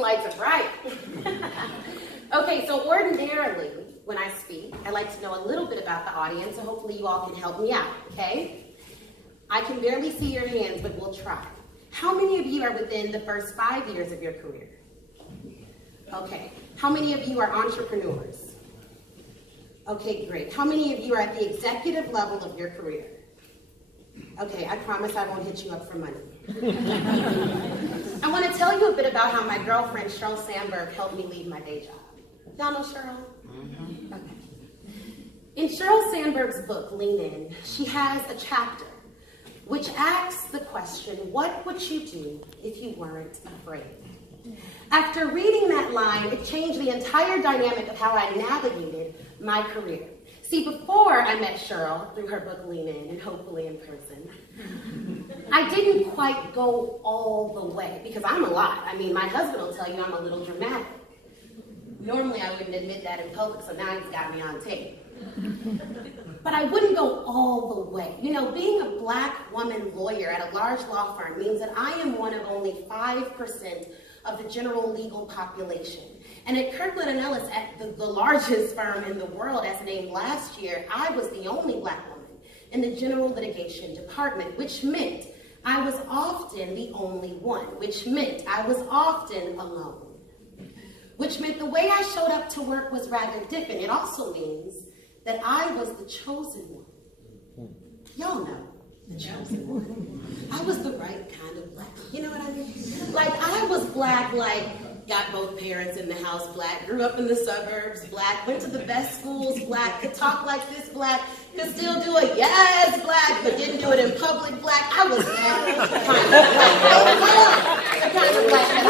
lights are bright. Okay, so ordinarily, when I speak, I like to know a little bit about the audience, so hopefully you all can help me out, okay? I can barely see your hands, but we'll try. How many of you are within the first 5 years of your career? Okay. How many of you are entrepreneurs? Okay, great. How many of you are at the executive level of your career? Okay, I promise I won't hit you up for money. I want to tell you a bit about how my girlfriend, Sheryl Sandberg, helped me leave my day job. Y'all know Sheryl? Mm-hmm. Okay. In Sheryl Sandberg's book, Lean In, she has a chapter which asks the question, what would you do if you weren't afraid? After reading that line, it changed the entire dynamic of how I navigated my career. See, before I met Sheryl, through her book Lean In, and hopefully in person, I didn't quite go all the way, because I'm a lot. I mean, my husband will tell you I'm a little dramatic. Normally I wouldn't admit that in public, so now he's got me on tape. But I wouldn't go all the way. You know, being a Black woman lawyer at a large law firm means that I am one of only 5% of the general legal population. And at Kirkland & Ellis, at the largest firm in the world, as named last year, I was the only Black woman in the general litigation department, which meant I was often the only one, which meant I was often alone, which meant the way I showed up to work was rather different. It also means that I was the chosen one. Y'all know the chosen one. I was the right kind of Black. You know what I mean? Like, I was Black, like, got both parents in the house Black, grew up in the suburbs Black, went to the best schools Black, could talk like this Black, could still do a yes Black, but didn't do it in public Black. I was that kind of Black. The kind of Black that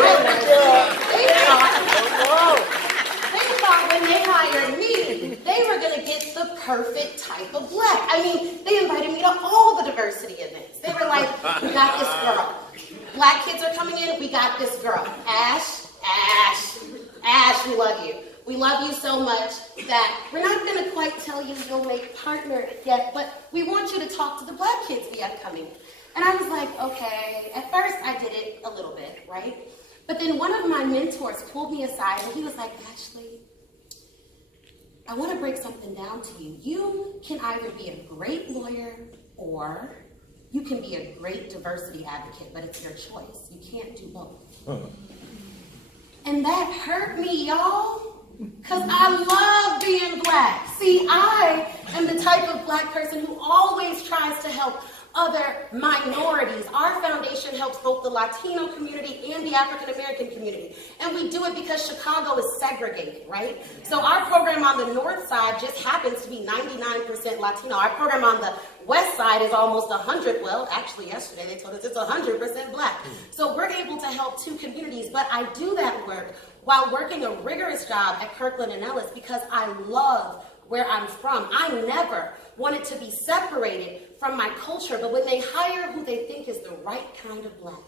they thought when they hired me, they were going to get the perfect type of Black. I mean, they invited me to all the diversity events. They were like, we got this girl. Black kids are coming in, we got this girl. Ash, we love you. We love you so much that we're not going to quite tell you you'll make partner yet, but we want you to talk to the Black kids we have coming. And I was like, okay. At first, I did it a little bit, right? But then one of my mentors pulled me aside and he was like, Ashley, I want to break something down to you. You can either be a great lawyer or you can be a great diversity advocate, but it's your choice. You can't do both. And that hurt me, y'all, because I love being Black. See, I am the type of Black person who always tries to help other minorities. Our foundation helps both the Latino community and the African American community. And we do it because Chicago is segregated, right? So our program on the north side just happens to be 99% Latino. Our program on the west side is almost 100, well, actually yesterday they told us it's 100% Black. So we're able to help two communities, but I do that work while working a rigorous job at Kirkland & Ellis because I love where I'm from. I never wanted to be separated from my culture, but when they hire who they think is the right kind of Black,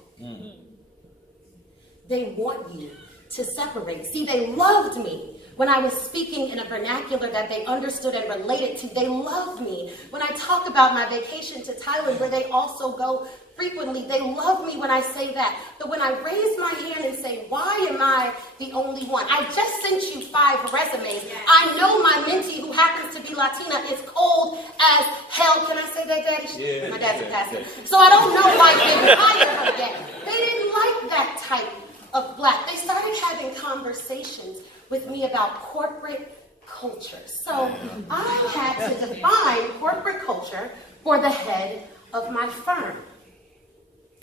they want you to separate. See, they loved me when I was speaking in a vernacular that they understood and related to. They loved me when I talk about my vacation to Thailand, where they also go frequently. They love me when I say that. But when I raise my hand and say, why am I the only one? I just sent you 5 resumes. I know my mentee, who happens to be Latina, is cold as hell. Can I say that, Daddy? Yeah. My dad's a pastor. So I don't know why they didn't hire her yet. They didn't like that type of Black. They started having conversations with me about corporate culture. So I had to define corporate culture for the head of my firm.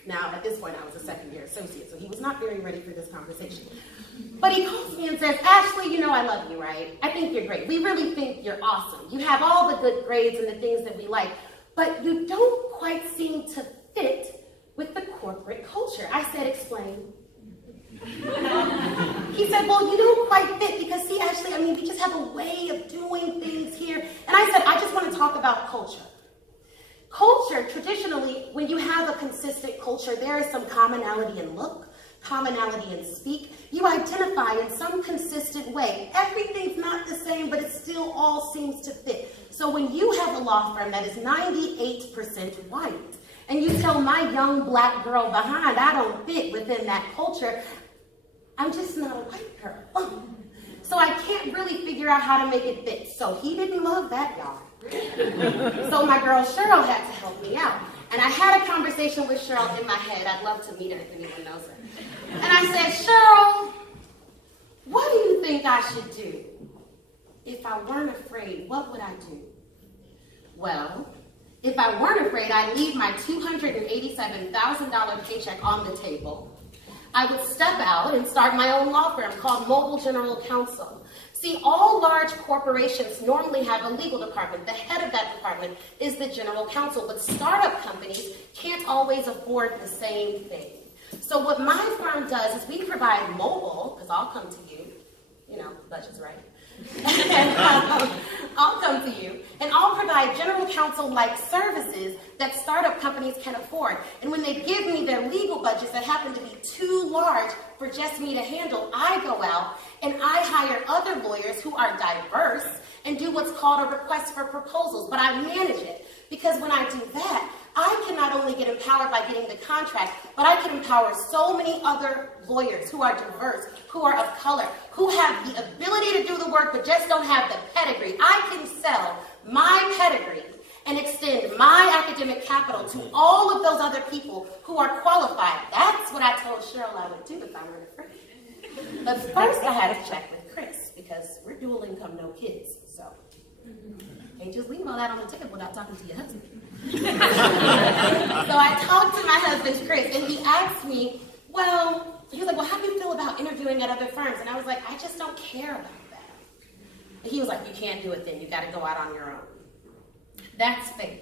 Now, at this point, I was a second-year associate, so he was not very ready for this conversation. But he calls me and says, Ashley, you know I love you, right? I think you're great. We really think you're awesome. You have all the good grades and the things that we like, but you don't quite seem to fit with the corporate culture. I said, explain. He said, well, you don't quite fit because, see, Ashley, I mean, we just have a way of doing things here. And I said, I just want to talk about culture. Culture, traditionally, when you have a consistent culture, there is some commonality in look, commonality in speak. You identify in some consistent way. Everything's not the same, but it still all seems to fit. So when you have a law firm that is 98% white, and you tell my young Black girl behind, I don't fit within that culture, I'm just not a white girl. So I can't really figure out how to make it fit. So he didn't love that, y'all. So my girl Sheryl had to help me out. And I had a conversation with Sheryl in my head. I'd love to meet her if anyone knows her. And I said, Sheryl, what do you think I should do? If I weren't afraid, what would I do? Well, if I weren't afraid, I'd leave my $287,000 paycheck on the table. I would step out and start my own law firm called Mobile General Counsel. See, all large corporations normally have a legal department. The head of that department is the general counsel, but startup companies can't always afford the same thing. So what my firm does is we provide mobile, because I'll come to you, budget's right. I'll come to you, and I'll provide general counsel-like services that startup companies can afford. And when they give me their legal budgets that happen to be too large for just me to handle, I go out and I hire other lawyers who are diverse and do what's called a request for proposals, but I manage it. Because when I do that, I can not only get empowered by getting the contract, but I can empower so many other lawyers who are diverse, who are of color, who have the ability to do the work but just don't have the pedigree. I can sell my pedigree and extend my academic capital to all of those other people who are qualified. That's what I told Sheryl I would do if I weren't afraid. But first I had to check with Chris, because we're dual income, no kids, so can't just leave all that on the table without talking to your husband. So I talked to my husband, Chris, and he asked me, he was like, well, how do you feel about interviewing at other firms? And I was like, I just don't care about that. And he was like, you can't do it then. You got to go out on your own. That's faith.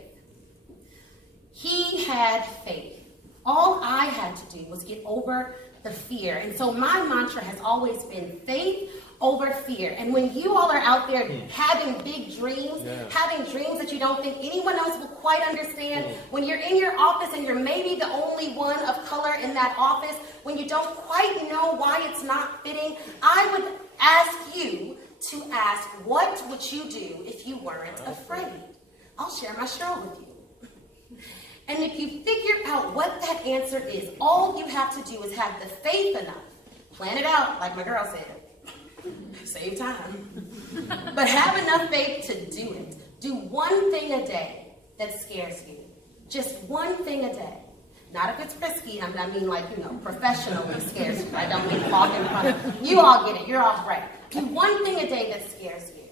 He had faith. All I had to do was get over the fear. And so my mantra has always been faith over fear. And when you all are out there having big dreams, having dreams that you don't think anyone else will quite understand, when you're in your office and you're maybe the only one of color in that office, when you don't quite know why it's not fitting, I would ask you to ask, what would you do if you weren't afraid? I'll share my Sheryl with you. And if you figure out what that answer is, all you have to do is have the faith enough. Plan it out, like my girl said. Save time. But have enough faith to do it. Do one thing a day that scares you. Just one thing a day. Not if it's risky, I mean professionally scares you. I don't mean walk in front of you. All get it, you're all right. Do one thing a day that scares you.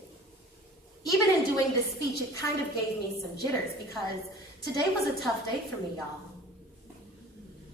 Even in doing this speech, it kind of gave me some jitters, because today was a tough day for me, y'all.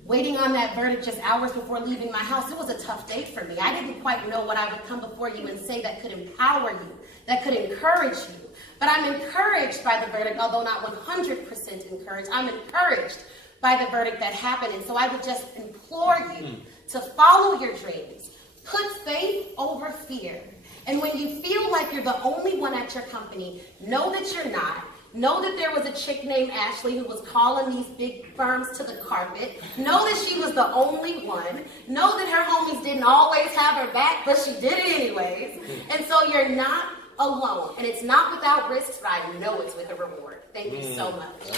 Waiting on that verdict just hours before leaving my house, it was a tough day for me. I didn't quite know what I would come before you and say that could empower you, that could encourage you. But I'm encouraged by the verdict, although not 100% encouraged. I'm encouraged by the verdict that happened. And so I would just implore you to follow your dreams. Put faith over fear. And when you feel like you're the only one at your company, know that you're not. Know that there was a chick named Ashley who was calling these big firms to the carpet. Know that she was the only one. Know that her homies didn't always have her back, but she did it anyways. And so you're not alone. And it's not without risks, but I know it's with a reward. Thank you so much.